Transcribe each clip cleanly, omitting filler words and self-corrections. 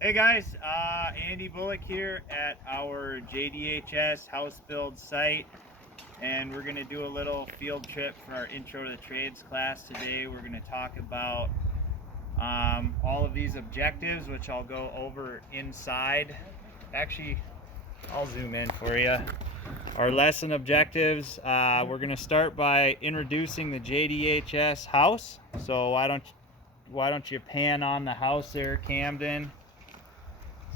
Hey guys, Andy Bullock here at our JDHS house build site, and we're going to do a little field trip for our Intro to the Trades class today. We're going to talk about all of these objectives, which I'll go over inside. Actually, I'll zoom in for you. Our lesson objectives, we're going to start by introducing the JDHS house. So why don't you pan on the house there, Camden?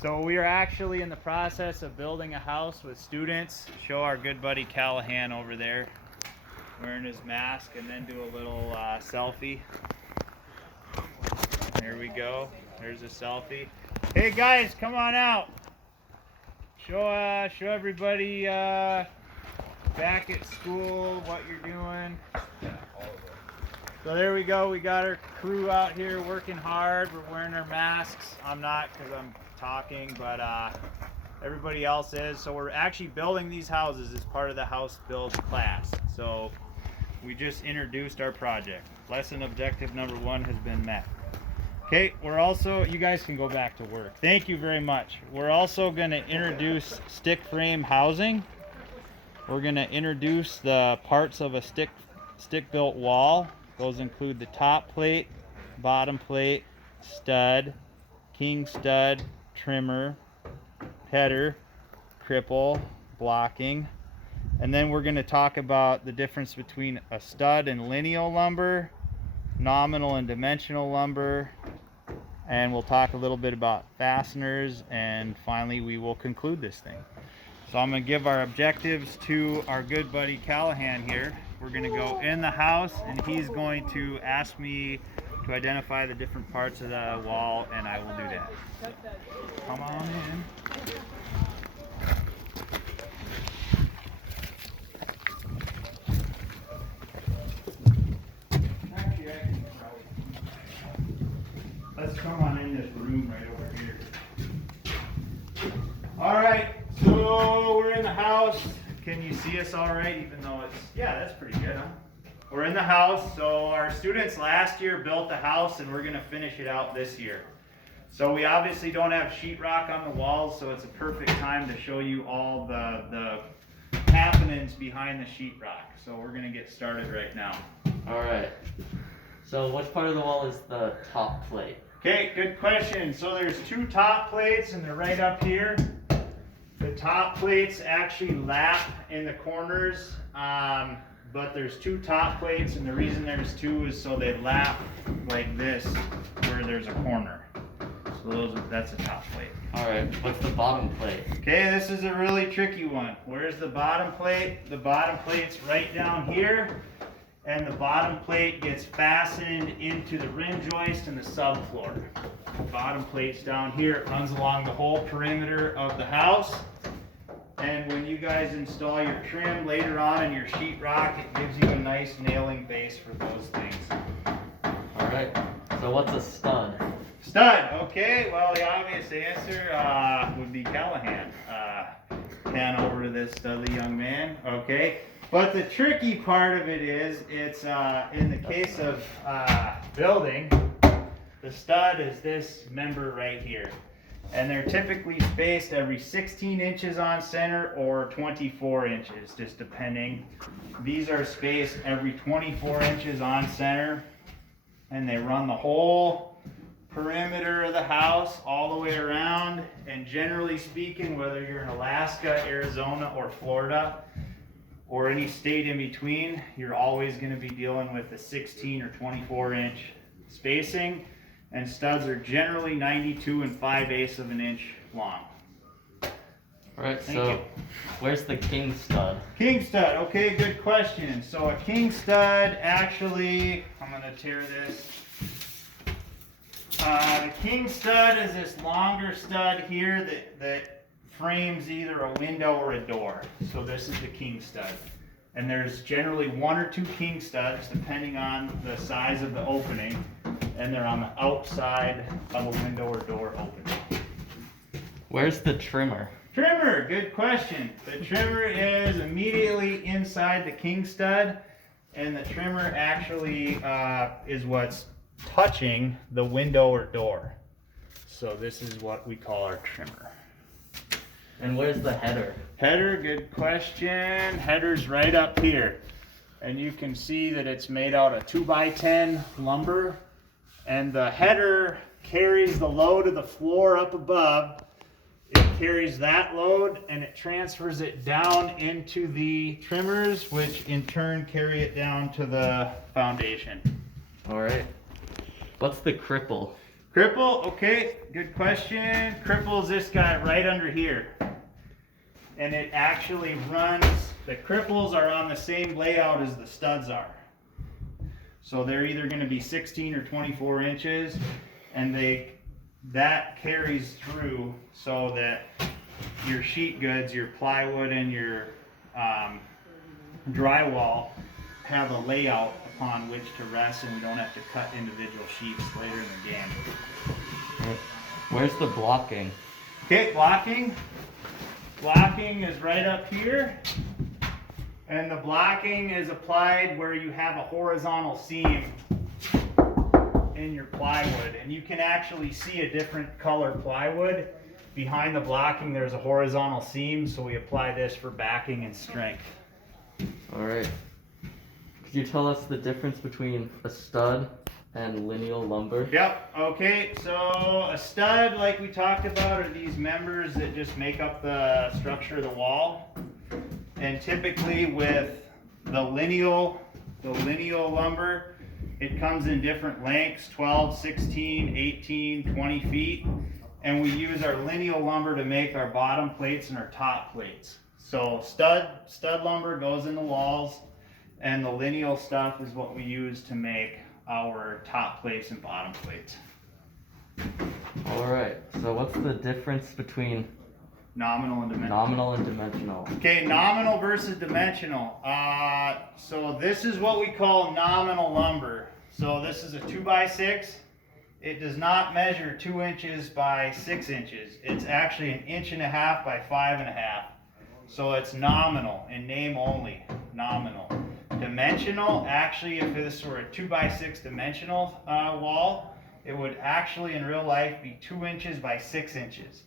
So we are actually in the process of building a house with students. Show our good buddy Callahan over there wearing his mask, and then do a little selfie. There we go. There's a selfie. Hey guys, come on out. Show everybody back at school what you're doing. So there we go. We got our crew out here working hard. We're wearing our masks. I'm not, because I'm talking, but everybody else is. So we're actually building these houses as part of the house build class. So we just introduced our project. Lesson objective number 1 has been met. Okay, we're also, you guys can go back to work. Thank you very much. We're also going to introduce stick frame housing. We're going to introduce the parts of a stick built wall. Those include the top plate, bottom plate, stud, king stud, trimmer, header, cripple, blocking. And then we're going to talk about the difference between a stud and lineal lumber, nominal and dimensional lumber, and we'll talk a little bit about fasteners, and finally we will conclude this thing. So I'm going to give our objectives to our good buddy Callahan here. We're going to go in the house, and he's going to ask me to identify the different parts of the wall, and I will do that. Come on in. Actually, I can let's come on in this room right over here. All right, so we're in the house. Can you see us all right, even though it's, yeah, that's pretty good, huh? We're in the house. So our students last year built the house, and we're going to finish it out this year. So we obviously don't have sheetrock on the walls, so it's a perfect time to show you all the happenings behind the sheetrock. So we're going to get started right now. All right. So which part of the wall is the top plate? Okay, good question. So there's 2 top plates, and they're right up here. The top plates actually lap in the corners, but there's 2 top plates, and the reason there's 2 is so they lap like this where there's a corner. So that's a top plate. All right, what's the bottom plate? Okay, this is a really tricky one. Where's the bottom plate? The bottom plate's right down here, and the bottom plate gets fastened into the rim joist and the subfloor. The bottom plate's down here. It runs along the whole perimeter of the house. And when you guys install your trim later on in your sheetrock, it gives you a nice nailing base for those things. All right, so what's a stud? Stud, okay, well the obvious answer would be Callahan. Pan over to this studly young man, okay? But the tricky part of it is, it's in the case of building, the stud is this member right here. And they're typically spaced every 16 inches on center or 24 inches, just depending. These are spaced every 24 inches on center, and they run the whole perimeter of the house all the way around. And generally speaking, whether you're in Alaska, Arizona, or Florida, or any state in between, you're always going to be dealing with a 16 or 24 inch spacing. And studs are generally 92 5/8 of an inch long. All right, Thank so you. where's the king stud? King stud, okay, good question. So a king stud, actually, I'm going to tear this. The king stud is this longer stud here that frames either a window or a door. So this is the king stud. And there's generally 1 or 2 king studs depending on the size of the opening. And they're on the outside of a window or door opening. Where's the trimmer? Trimmer, good question. The trimmer is immediately inside the king stud, and the trimmer actually is what's touching the window or door. So this is what we call our trimmer. And where's the header? Header, good question. Header's right up here. And you can see that it's made out of 2x10 lumber. And the header carries the load of the floor up above. It carries that load and it transfers it down into the trimmers, which in turn carry it down to the foundation. All right. What's the cripple? Cripple, okay, good question. Cripple is this guy right under here. And it actually runs, the cripples are on the same layout as the studs are. So they're either going to be 16 or 24 inches, and that carries through so that your sheet goods, your plywood and your drywall have a layout upon which to rest, and we don't have to cut individual sheets later in the game. Where's the blocking? Okay, blocking. Blocking is right up here. And the blocking is applied where you have a horizontal seam in your plywood. And you can actually see a different color plywood. Behind the blocking there's a horizontal seam, so we apply this for backing and strength. All right. Could you tell us the difference between a stud and lineal lumber? Yep, okay, so a stud, like we talked about, are these members that just make up the structure of the wall. And typically with the lineal lumber, it comes in different lengths, 12, 16, 18, 20 feet. And we use our lineal lumber to make our bottom plates and our top plates. So stud lumber goes in the walls, and the lineal stuff is what we use to make our top plates and bottom plates. All right. So what's the difference between Nominal and dimensional. nominal and dimensional? Okay, nominal versus dimensional. So this is what we call nominal lumber. So this is a 2x6. It does not measure 2 inches by 6 inches. It's actually 1.5 inches by 5.5 inches. So it's nominal, in name only, nominal. Dimensional, actually, if this were a 2x6 dimensional wall, it would actually in real life be 2 inches by 6 inches.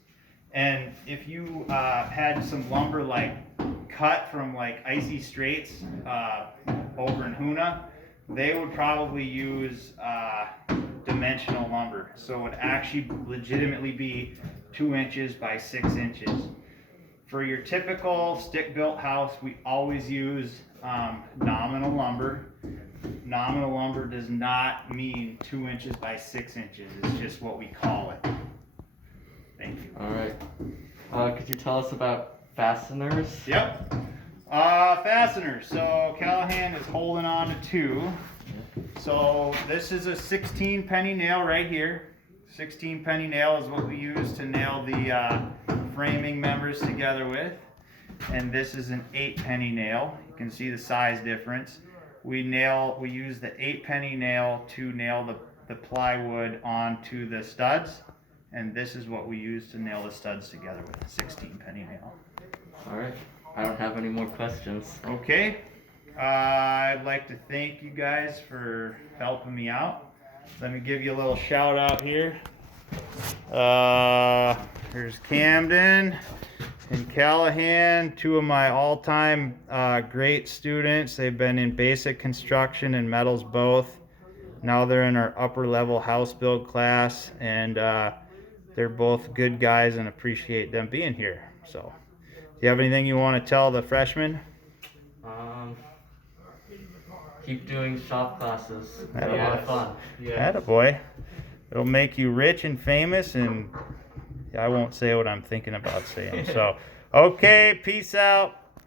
And if you had some lumber like cut from like Icy Straits over in Hoona, they would probably use dimensional lumber. So it would actually legitimately be 2 inches by 6 inches. For your typical stick-built house, we always use nominal lumber. Nominal lumber does not mean 2 inches by 6 inches. It's just what we call it. Thank you. All right. Could you tell us about fasteners? Yep. Fasteners. So Callahan is holding on to 2. So this is a 16 penny nail right here. 16 penny nail is what we use to nail the framing members together with. And this is an 8 penny nail. You can see the size difference. We use the 8 penny nail to nail the plywood onto the studs. And this is what we use to nail the studs together with a 16 penny nail. All right. I don't have any more questions. Okay. I'd like to thank you guys for helping me out. Let me give you a little shout out here. Here's Camden and Callahan, 2 of my all-time great students. They've been in basic construction and metals both. Now they're in our upper level house build class, and they're both good guys and appreciate them being here. So, do you have anything you want to tell the freshmen? Keep doing shop classes. Attaboy. A lot of fun. Yeah. Attaboy. It'll make you rich and famous, and I won't say what I'm thinking about saying. So, okay, peace out.